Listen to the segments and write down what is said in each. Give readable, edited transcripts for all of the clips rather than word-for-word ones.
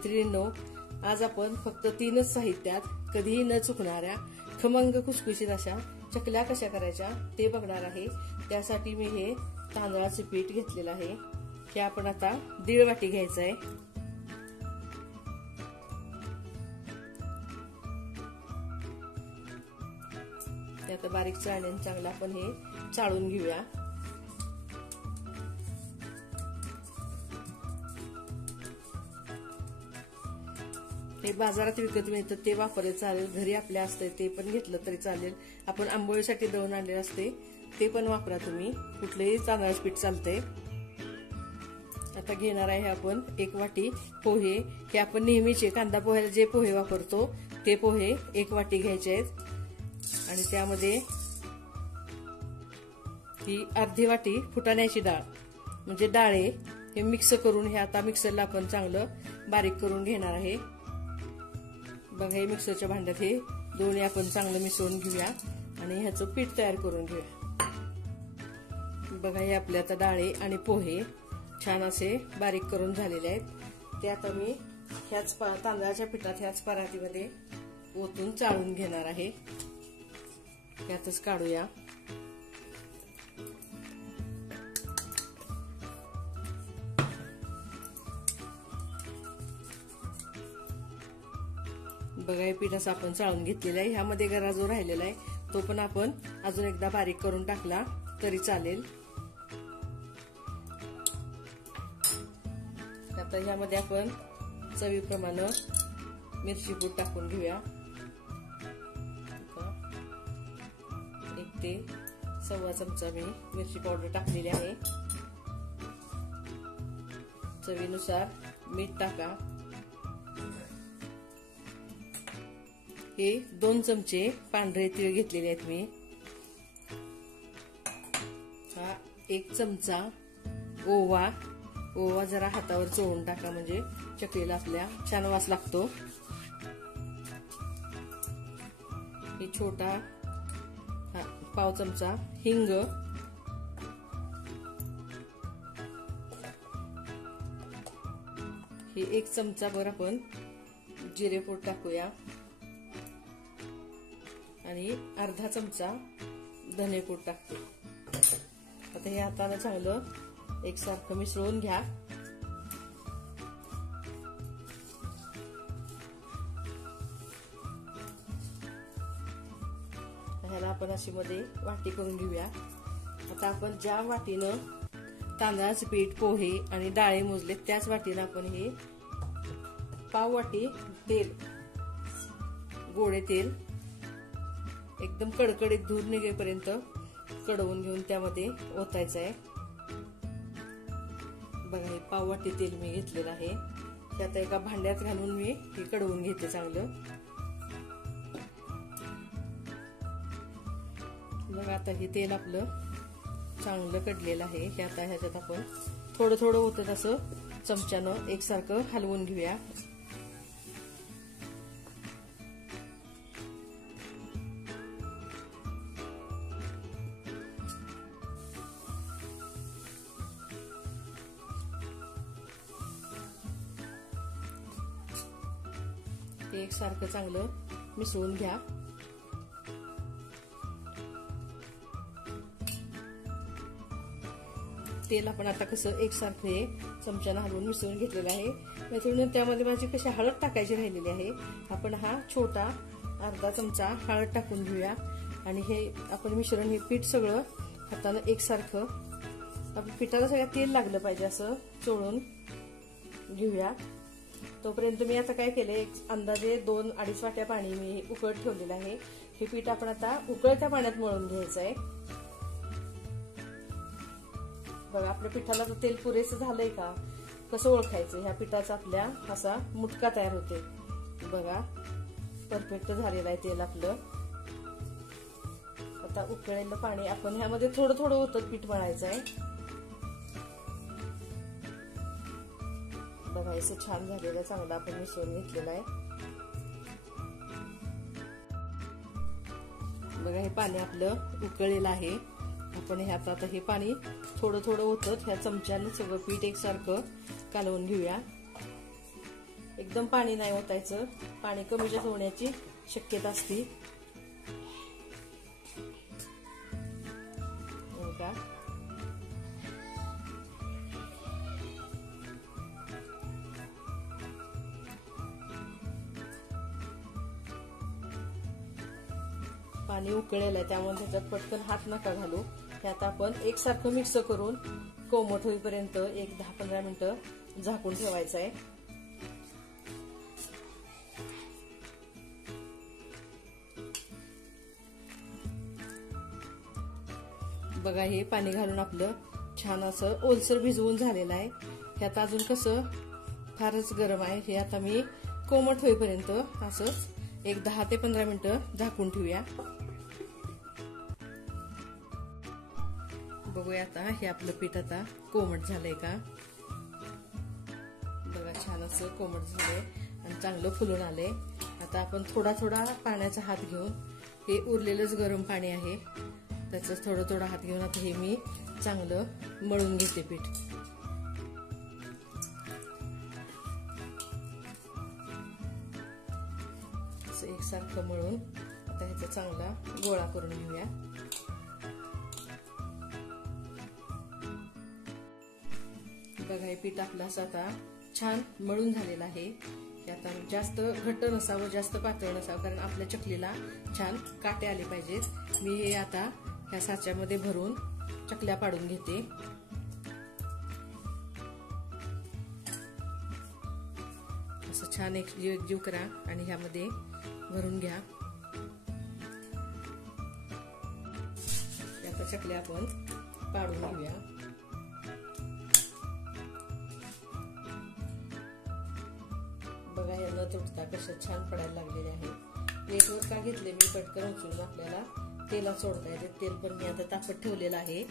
मैत्रिणींनो, आज आपण फक्त 3च साहित्यात कधीही न चुकणाऱ्या खमंग खुसखुशीत अशा चकल्या कशा करायच्या ते बघणार आहे। त्यासाठी मी हे तांदळाचे पीठ घेतलेलं आहे, हे आपण आता 1.5 वाटी घ्यायचं आहे। आता बारीक चाळण्याने चांगलं आपण हे चाळून घेऊया। हे बाजारात विकत मिळतं ते वापरले चालेल, घरी आपल्या असते ते पण घेतलं तरी चालेल। आपण आंबोळीसाठी दळून आणले असते ते पण वापरा तुम्ही, कुठलेही तांदळाचे पीठ चालते। आता घेणार आहे आपण 1 वाटी पोहे, हे आपण नेहमीचे कांदा पोह्याला जे पोहे वापरतो ते पोहे 1 वाटी घ्यायचे आहेत। आणि त्यामध्ये ही अर्धी वाटी फुटाण्याची डाळ म्हणजे डाळे हे मिक्स करून हे आता मिक्सरला आपण चांगलं बारीक करून घेणार आहे। बघा हे मिक्सरच्या भांड्यात हे दोन्ही आपण चांगलं मिसळून घेऊया आणि ह्याचं पीठ तयार करून घेऊया। बघा हे आपले आता डाळे आणि पोहे छान असे बारीक करून झालेले आहेत। ते आता मी ह्याच तांदळाच्या पिठात ह्याच परातीमध्ये ओतून चाळून घेणार आहे। यातच काढूया। बघा हे पीठ असं आपण चाळून घेतलेलं आहे। ह्यामध्ये गरा जो राहिलेला आहे तो पण आपण अजून एकदा बारीक करून टाकला तरी चालेल। आता ह्यामध्ये आपण चवीप्रमाणे मिरची पूड टाकून घेऊया। 1 ते सव्वा चमचा मी मिरची पावडर टाकलेली आहे। चवीनुसार मीठ टाका। हे 2 चमचे पांढरे तीळ घेतलेले आहेत मी। हा 1 चमचा ओवा जरा हातावर चोळून टाका म्हणजे चकलीला आपल्या छान वास लागतो। हे छोटा पाव चमचा हिंग, हे 1 चमचा भर आपण जिरेपूड टाकूया आणि अर्धा चमचा धनेपूड टाकतो। आता हे हाताने चांगलं एकसारखं मिसळून घ्या। ह्याला आपण अशी मध्ये वाटी करून घेऊया। आता आपण ज्या वाटीनं तांदळाचे पीठ, पोहे आणि डाळे मोजले त्याच वाटीनं आपण हे पाव वाटी तेल, गोडे तेल एकदम कडकडीत धूर निघेपर्यंत कडवून घेऊन त्यामध्ये ओतायचं आहे। बघा हे पाव वाटी तेल मी घेतलेलं आहे, ते आता एका भांड्यात घालून मी हे कडवून घेते चांगलं। बघा आता हे तेल आपलं चांगलं कडलेलं आहे। हे आता ह्याच्यात आपण थोडं थोडं होतं तसं चमच्यानं एकसारखं हलवून घेऊया। ते एकसारखं चांगलं मिसळून घ्या। तेल आपण आता कसं एकसारखं हे चमच्यानं हलवून मिसळून घेतलेलं आहे। त्यातून त्यामध्ये माझी कशी हळद टाकायची राहिलेली आहे, आपण हा छोटा अर्धा चमचा हळद टाकून घेऊया आणि हे आपण मिश्रण हे पीठ सगळं हातानं एकसारखं आपल्या पिठाला सगळं तेल लागलं पाहिजे असं चोळून घेऊया। तोपर्यंत मी आता काय केले, अंदाजे 2-2.5 वाट्या पाणी मी उकळत ठेवलेलं आहे। हे पीठ आपण आता उकळत्या पाण्यात मळून घ्यायचं आहे। बघा आपल्या पिठाला तर तेल पुरेसं झालंय का कसं ओळखायचं, ह्या पिठाचा आपल्या असा मुटका तयार होते। बघा परफेक्ट झालेलं आहे तेल आपलं। आता उकळलेलं पाणी आपण ह्यामध्ये थोडं थोडं होतं पीठ मळायचं आहे। बघा असं छान झालेलं चांगलं आपण मिसळून घेतलेलं आहे। बघा हे पाणी आपलं उकळलेलं आहे। आपण ह्यात आता हे पाणी थोडं थोडं होतं ह्या चमच्याने सगळं पीठ एकसारखं कालवून घेऊया। एकदम पाणी नाही ओतायचं, पाणी कमी जास्त होण्याची शक्यता असते. बघा पाणी उकळलेलं आहे, त्यामुळे त्याच्यात पटकन हात नका घालू. हे आता आपण एकसारखं मिक्स करून कोमट होईपर्यंत एक 10-15 मिनिटं झाकून ठेवायचं आहे. बघा हे पाणी घालून आपलं छान असं ओलसर भिजवून झालेलं आहे. हे आता अजून कसं फारच गरम आहे. हे आता मी कोमट होईपर्यंत असंच एक 10 ते 15 मिनिटं झाकून ठेवूया. बघूया आता हे आपलं पीठ आता कोमट झालंय का. बघा छान असं कोमट झालंय आणि चांगलं फुलून आलंय. आता आपण थोडा थोडा पाण्याचा हात घेऊन, हे उरलेलंच गरम पाणी आहे त्याचं थोडं थोडं हात घेऊन आता हे मी चांगलं मळून घेते पीठ. असं एकसारखं मळून आता ह्याचा चांगला गोळा करून घेऊया. बघा हे पीठ आपलं असं आता छान मळून झालेलं आहे. हे आता जास्त घट्ट नसावं, जास्त पातळ नसावं, कारण आपल्या चकलीला छान काटे आले पाहिजेत. मी हे आता ह्या साच्यामध्ये भरून चकल्या पाडून घेते. असं छान एकजीव करा आणि ह्यामध्ये भरून घ्या. आता चकल्या आपण पाडून घेऊया. बघा हे न तुटता कसे छान पडायला लागलेले आहे. प्लेटवर का घेतले मी, पटकन उचलून आपल्याला तेलात सोडता येते. तेल पण मी आता तापत ठेवलेलं आहे.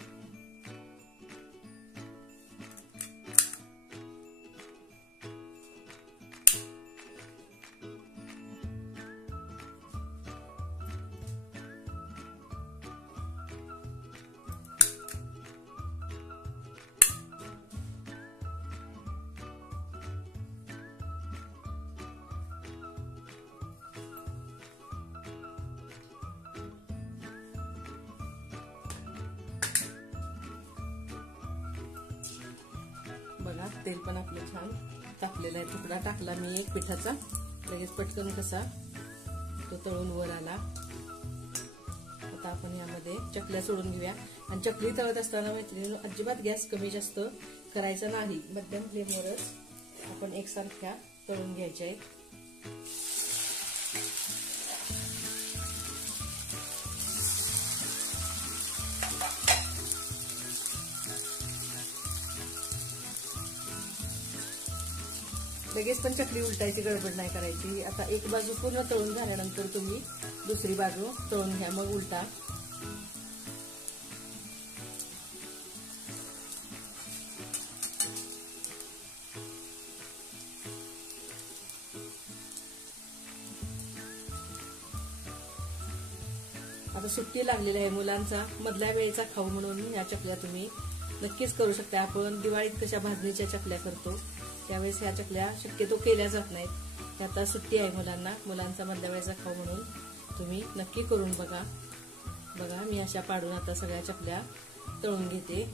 बघा तेल पण आपलं छान तापलेलं आहे. तुकडा टाकला मी एक पिठाचा, लगेच पटकन कसा तो तळून वर आला. आता आपण यामध्ये चकल्या सोडून घेऊया. आणि चकली तळत असताना मैत्रिणींनो अजिबात गॅस कमी जास्त करायचा नाही, मध्यम फ्लेमवरच आपण एकसारख्या तळून घ्यायच्या आहेत. लगेच पण चकली उलटायची गडबड नाही करायची. आता एक बाजू पूर्ण तळून झाल्यानंतर तुम्ही दुसरी बाजू तळून घ्या, मग उलटा. आता सुट्टी लागलेली आहे मुलांचा, मधल्या वेळेचा खाऊ म्हणून ह्या चकल्या तुम्ही नक्कीच करू शकता. आपण दिवाळीत कशा भाजणीच्या चकल्या करतो त्यावेळेस ह्या चकल्या शक्यतो केल्या जात नाहीत. आता सुट्टी आहे मुलांना, मुलांचा मधल्या वेळेचा खाऊ म्हणून तुम्ही नक्की करून बघा. बघा मी अशा पाडून आता सगळ्या चकल्या तळून घेते.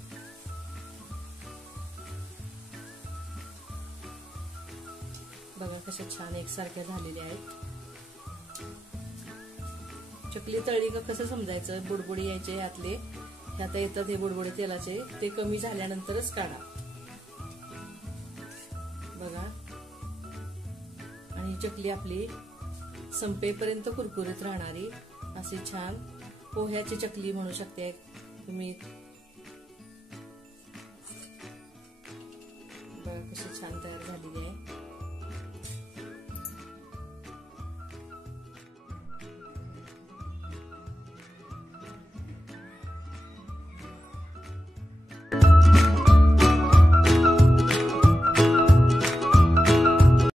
बघा कशा छान एकसारख्या झालेल्या आहेत. चकली तळली का कसं समजायचं, बुडबुडी यायचे यातले, आता येतात हे बुडबुडे तेलाचे, ते कमी झाल्यानंतरच काढा. बघा आणि चकली आपली संपेपर्यंत कुरकुरीत राहणारी अशी छान पोह्याची चकली म्हणू शकते तुम्ही. बघा कशी छान तयार झालेली आहे.